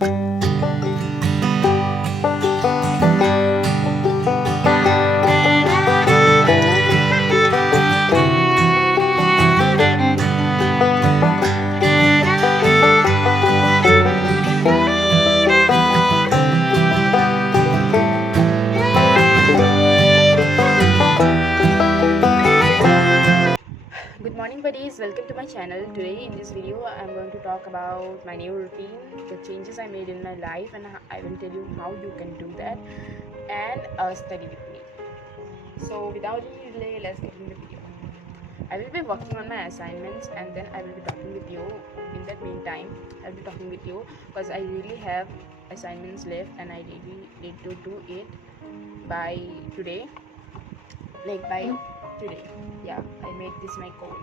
Good morning buddies, welcome to my channel. Today in this video I'm going to talk about my new routine, the changes I made in my life, and I will tell you how you can do that and study with me. So without any delay, let's get in the video. I will be working on my assignments and then I will be talking with you. In that meantime, I'll be talking with you because I really have assignments left and I really need to do it by today, like by today. Yeah, I make this my goal.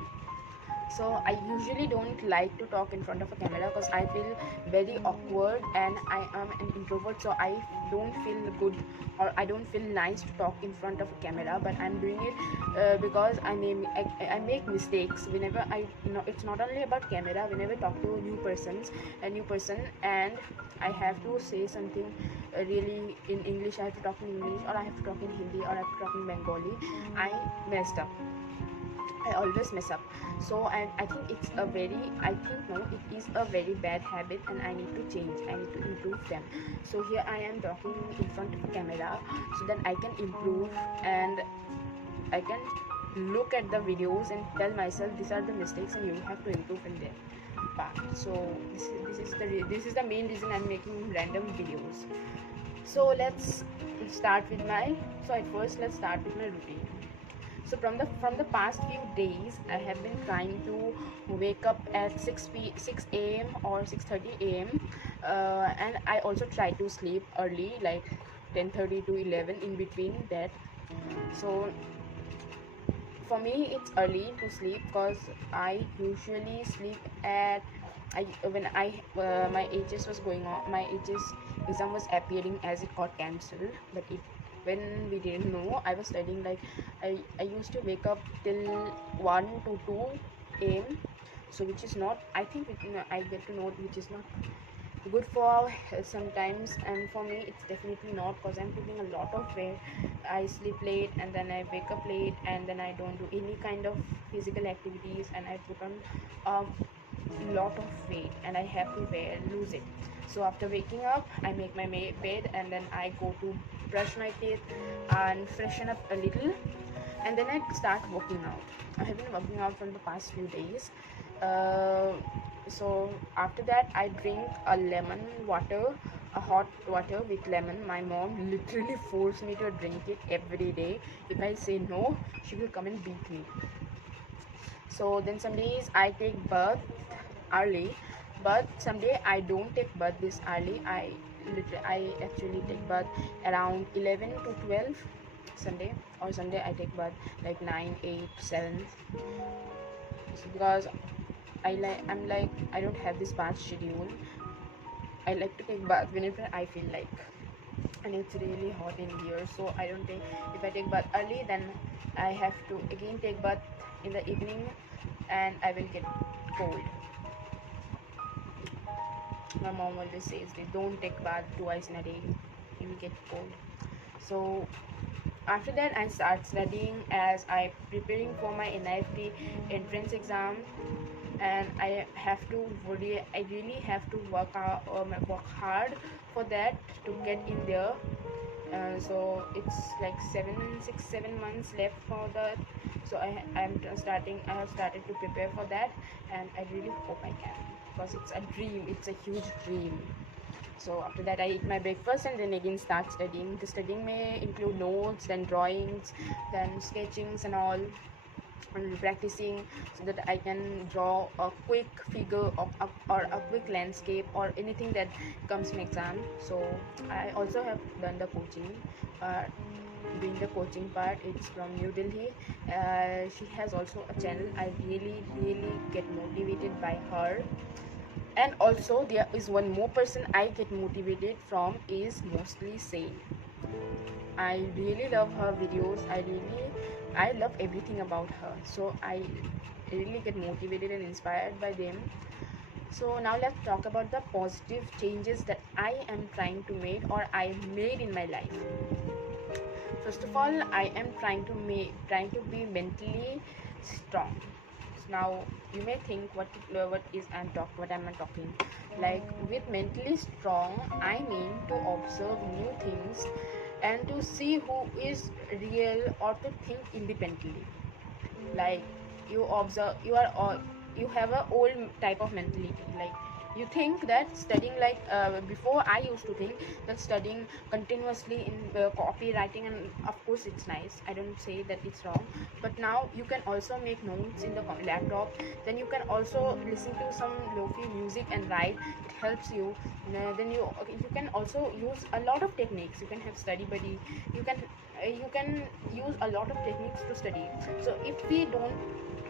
So I usually don't like to talk in front of a camera because I feel very awkward and I am an introvert, so I don't feel good or I don't feel nice to talk in front of a camera. But I'm doing it because I make mistakes whenever I know. It's not only about camera. Whenever I talk to a new person, and I have to say something really in English, I have to talk in English, or I have to talk in Hindi, or I have to talk in Bengali, I messed up. I always mess up. So I think it is a very bad habit and I need to change. I need to improve them. So here I am talking in front of a camera so that I can improve and I can look at the videos and tell myself these are the mistakes and you have to improve in them part. So this is the main reason I'm making random videos. So let's start with my so at first let's start with my routine. So from the past few days, I have been trying to wake up at 6 a.m. or 6:30 a.m. And I also try to sleep early, like 10:30 to 11 in between that. So for me, it's early to sleep because I usually sleep at I when I my HS was going on, my HS exam was appearing as it got cancelled, but it when we didn't know, I was studying like I used to wake up till 1 to 2 a.m. So which is not, I think I get to know which is not good for sometimes, and for me it's definitely not because I'm putting a lot of weight. I sleep late and then I wake up late and then I don't do any kind of physical activities and I put on a lot of weight and I have to lose it. So after waking up I make my bed and then I go to brush my teeth and freshen up a little, and then I start working out. I have been working out from the past few days. uh, so after that I drink a lemon water, a hot water with lemon. My mom literally forced me to drink it every day. If I say no, she will come and beat me. So then some days I take bath early, but someday I don't take bath this early. I actually take bath around 11 to 12 Sunday, or Sunday I take bath like 9, 8, 7. So because I don't have this bath schedule. I like to take bath whenever I feel like, and it's really hot in here, so I don't take. If I take bath early, then I have to again take bath in the evening, and I will get cold. My mom always says they don't take bath twice in a day, you will get cold. So after that I start studying as I preparing for my NIFT entrance exam, and I really have to work hard for that to get in there. So it's like 7 6 7 months left for that. So I have started to prepare for that, and I really hope I can, because it's a dream, it's a huge dream. So after that I eat my breakfast and then again start studying. The studying may include notes, then drawings, then sketchings and all, and practicing so that I can draw a quick figure or a quick landscape or anything that comes in exam. So I also have done the coaching. Doing the coaching part, it's from New Delhi. She has also a channel. I really get motivated by her. And also there is one more person I get motivated from, is Mostly Sane. I really love her videos. I love everything about her. So I really get motivated and inspired by them. So now let's talk about the positive changes that I am trying to make or I made in my life. First of all, I am trying to be mentally strong. Now you may think what am I talking? Like with mentally strong, I mean to observe new things and to see who is real or to think independently. Like you observe, you have a old type of mentality. Like you think that studying, like before I used to think that studying continuously in copywriting, and of course it's nice, I don't say that it's wrong, but now you can also make notes in the laptop, then you can also listen to some lofi music and write. It helps you. Then you can also use a lot of techniques. You can have study buddy, you can use a lot of techniques to study. So if we don't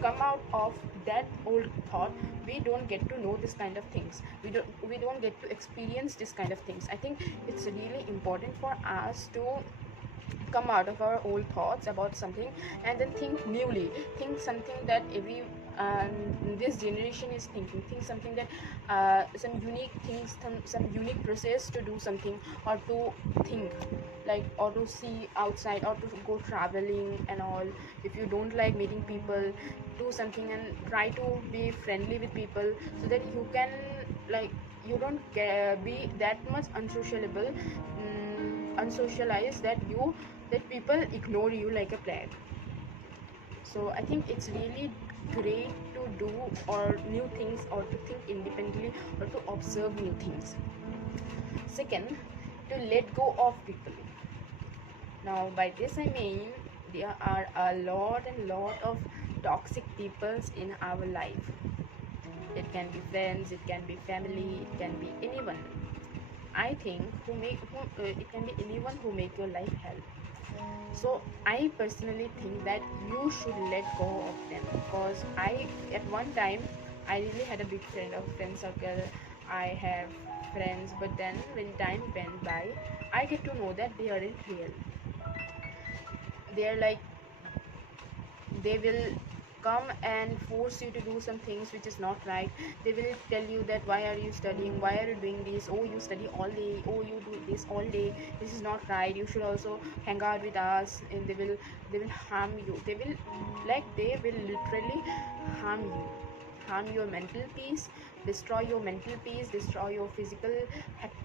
come out of that old thought, we don't get to know this kind of things, we don't get to experience this kind of things. I think it's really important for us to come out of our old thoughts about something and then think newly, think something that every this generation is thinking, think something that some unique things, some unique process to do something, or to think, like, or to see outside, or to go traveling and all. If you don't like meeting people, do something and try to be friendly with people, so that you can, like, you don't be that much unsociable, unsocialized, that people ignore you like a plague. So I think it's really great to do or new things, or to think independently, or to observe new things. Second, to let go of people. Now by this I mean there are a lot of toxic peoples in our life. It can be friends, it can be family, it can be anyone. I think it can be anyone who make your life hell. So I personally think that you should let go of them, because I, at one time, I really had a big friend circle. I have friends, but then when time went by, I get to know that they aren't real. They're like, they will come and force you to do some things which is not right. They will tell you that why are you studying, why are you doing this, oh you study all day, oh you do this all day, this is not right, you should also hang out with us. And they will harm you. They will literally harm you, harm your mental peace, destroy your mental peace, destroy your physical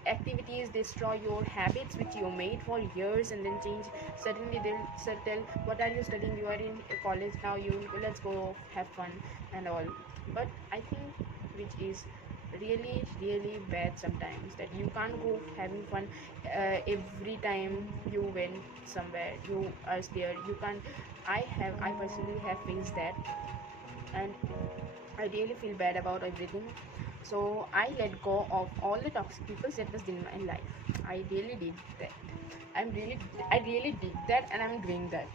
activities, destroy your habits which you made for years, and then change. Suddenly they'll tell, what are you studying, you are in college now, you let's go have fun and all. But I think which is really bad sometimes, that you can't go having fun every time you went somewhere, you are scared, you can't. I personally have faced that, and I really feel bad about everything. So I let go of all the toxic people that was in my life. I really did that. I really did that, and I'm doing that.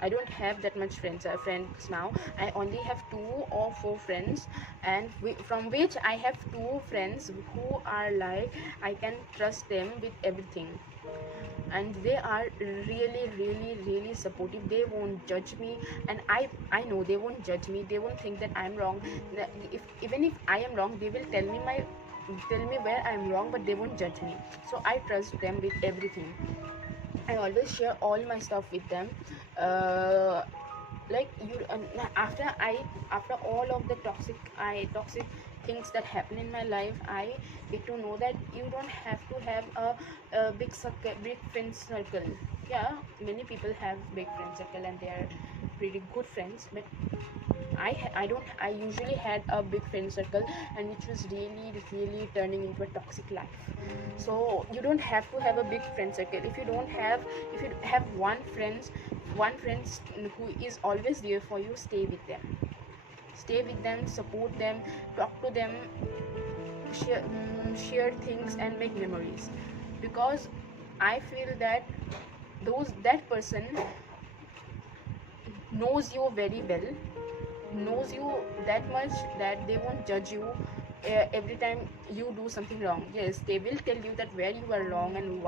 I don't have that much friends now. I only have 2 or 4 friends, and from which I have 2 friends who are like, I can trust them with everything, and they are really supportive. They won't judge me, and I know they won't judge me. They won't think that I'm wrong. If even if I am wrong, they will tell me where I'm wrong, but they won't judge me. So I trust them with everything. I always share all my stuff with them. uh, like you after all of the toxic things that happen in my life, I get to know that you don't have to have a big friend circle. Yeah, many people have big friend circle and they are pretty good friends, but I usually had a big friend circle, and which was really turning into a toxic life. So you don't have to have a big friend circle. If you have one friend who is always there for you, stay with them, support them, talk to them, share things and make memories. Because I feel that that person knows you very well, knows you that much that they won't judge you every time you do something wrong. Yes, they will tell you that where you are wrong and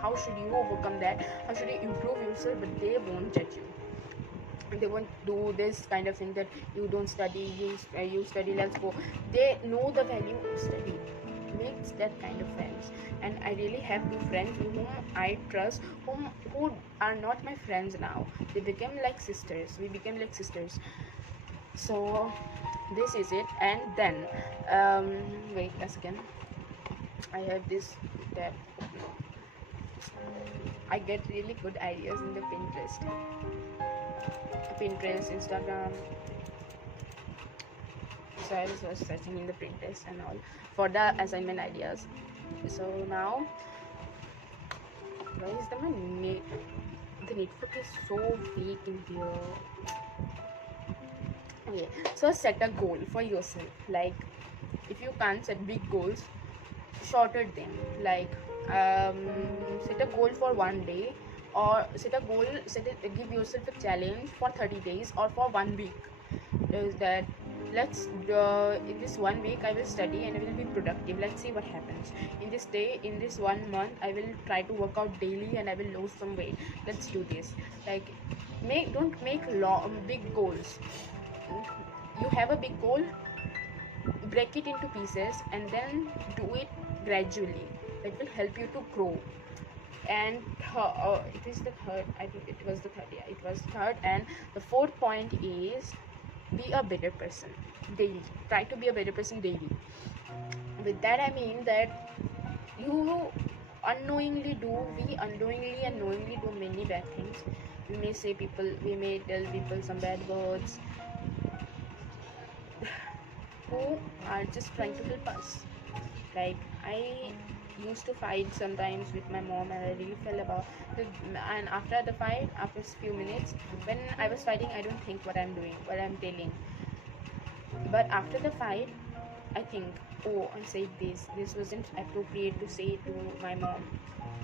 how should you overcome that, how should you improve yourself, but they won't judge you. they won't do this kind of thing that you don't study, you study, let's go. They know the value of study. Makes that kind of friends. And I really have two friends whom I trust, who are not my friends now. They became like sisters. We became like sisters. So this is it. And then wait a second, I have this tab. I get really good ideas in the Pinterest, Instagram. So I was searching in the Pinterest and all for the assignment ideas. So now, why is the network is so weak in here? Okay, so set a goal for yourself. Like, if you can't set big goals, shorter them. Like, set a goal for one day, or give yourself a challenge for 30 days or for 1 week. Is that, let's in this 1 week I will study and I will be productive. Let's see what happens in this 1 month. I will try to work out daily and I will lose some weight. Let's do this. Like, don't make big goals. You have a big goal, break it into pieces and then do it gradually. That will help you to grow. And it is the third, I think it was the third, yeah, it was third. And the fourth point is, be a better person daily. Try to be a better person daily. With that I mean that we unknowingly and knowingly do many bad things. We may tell people some bad words who are just trying to help us. Like, I used to fight sometimes with my mom and I really felt about it. And after the fight, after a few minutes, when I was fighting, I don't think what I'm doing, what I'm telling. But after the fight, I think, oh, I said this wasn't appropriate to say to my mom,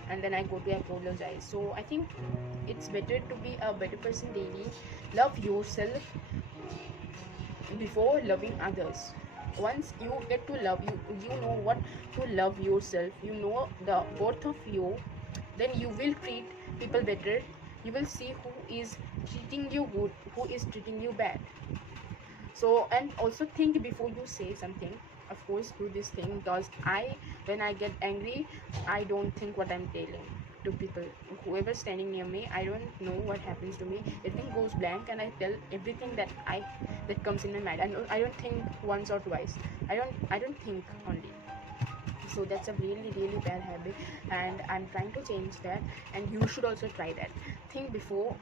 and then I go to apologize. So I think it's better to be a better person daily. Love yourself before loving others. Once you get to love you know what to love yourself, you know the both of you, then you will treat people better. You will see who is treating you good, who is treating you bad. So, and also think before you say something. Of course, do this thing, because when I get angry, I don't think what I'm telling to people. Whoever standing near me, I don't know what happens to me. Everything goes blank and I tell everything that comes in my mind. I don't think once or twice. I don't think only. So that's a really really bad habit, and I'm trying to change that, and you should also try that. Think before.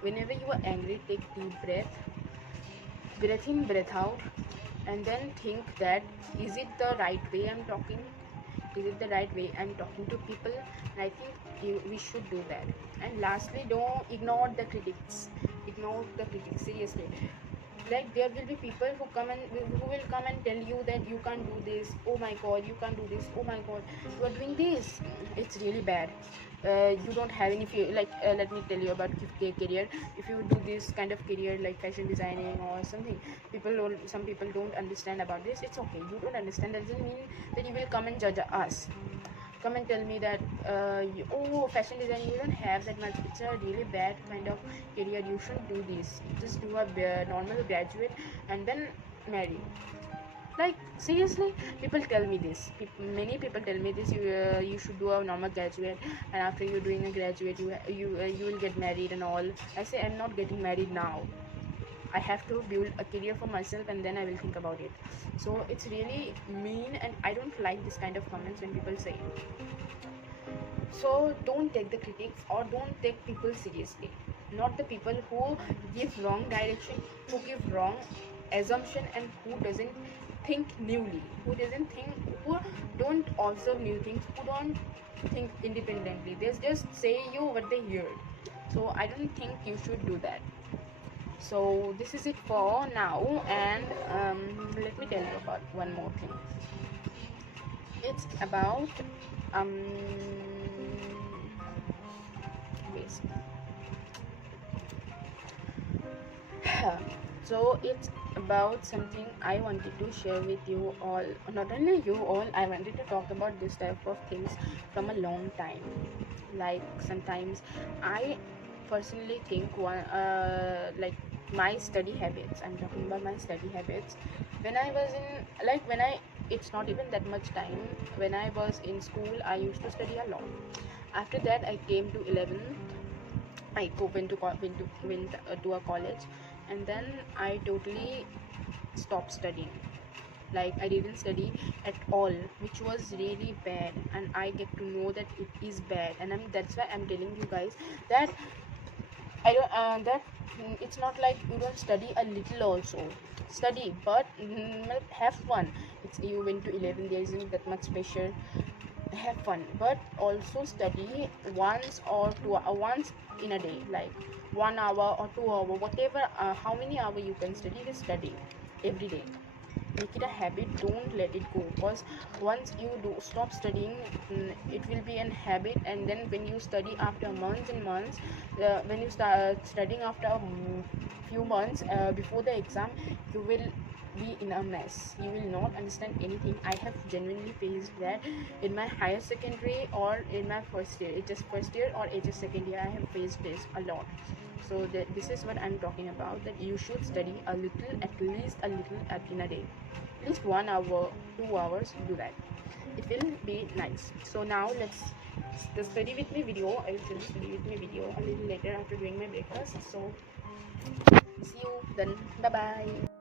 Whenever you are angry, take deep breath in, breath out, and then think that, is it the right way I'm talking? Is it the right way I'm talking to people? And I think we should do that. And lastly, don't ignore the critics. Seriously. Like, there will be people who will come and tell you that you can't do this. Oh my god, you can't do this. Oh my god, you are doing this. It's really bad. You don't have any fear. Like, let me tell you about career. If you do this kind of career like fashion designing or something, some people don't understand about this. It's okay. You don't understand. That doesn't mean that you will come and judge us. Come and tell me that fashion designing, you don't have that much, it's a really bad kind of career, you shouldn't do this. Just do a normal graduate and then marry. Like, seriously, people tell me this. Many people tell me this. You should do a normal graduate, and after you're doing a graduate, you will get married and all. I say, I'm not getting married now. I have to build a career for myself and then I will think about it. So it's really mean, and I don't like this kind of comments when people say it. So don't take the critics or don't take people seriously. Not the people who give wrong direction, who give wrong assumption, and who doesn't think newly, who don't observe new things, who don't think independently. They just say you what they hear. So I don't think you should do that. So this is it for now, and let me tell you about one more thing. It's about so it's about something I wanted to share with you all. Not only you all, I wanted to talk about this type of things from a long time. Like, sometimes I personally think one like my study habits. I'm talking about my study habits. When I was in like when I it's not even that much time. When I was in school, I used to study a lot. After that, I came to 11th. I went to a college, and then I totally stopped studying. Like I didn't study at all, which was really bad, and I get to know that it is bad, and that's why I'm telling you guys that I don't that it's not like you don't study a little also. Study, but have fun. It's you went to 11, there isn't that much pressure. Have fun, but also study once in a day, like 1 hour or 2 hour, whatever. How many hour you can study, just study every day. Make it a habit, don't let it go, because once you do stop studying, it will be an habit, and then when you study after months and months, when you start studying after a few months before the exam, you will be in a mess. You will not understand anything. I have genuinely faced that in my higher secondary or in my first year, it is first year or it is second year. I have faced this a lot. So this is what I'm talking about, that you should study a little, at least a little in a day, at least 1 hour, 2 hours. Do that, it will be nice. So now let's the study with me video. I will show the study with me video a little later after doing my breakfast. So see you then. Bye bye.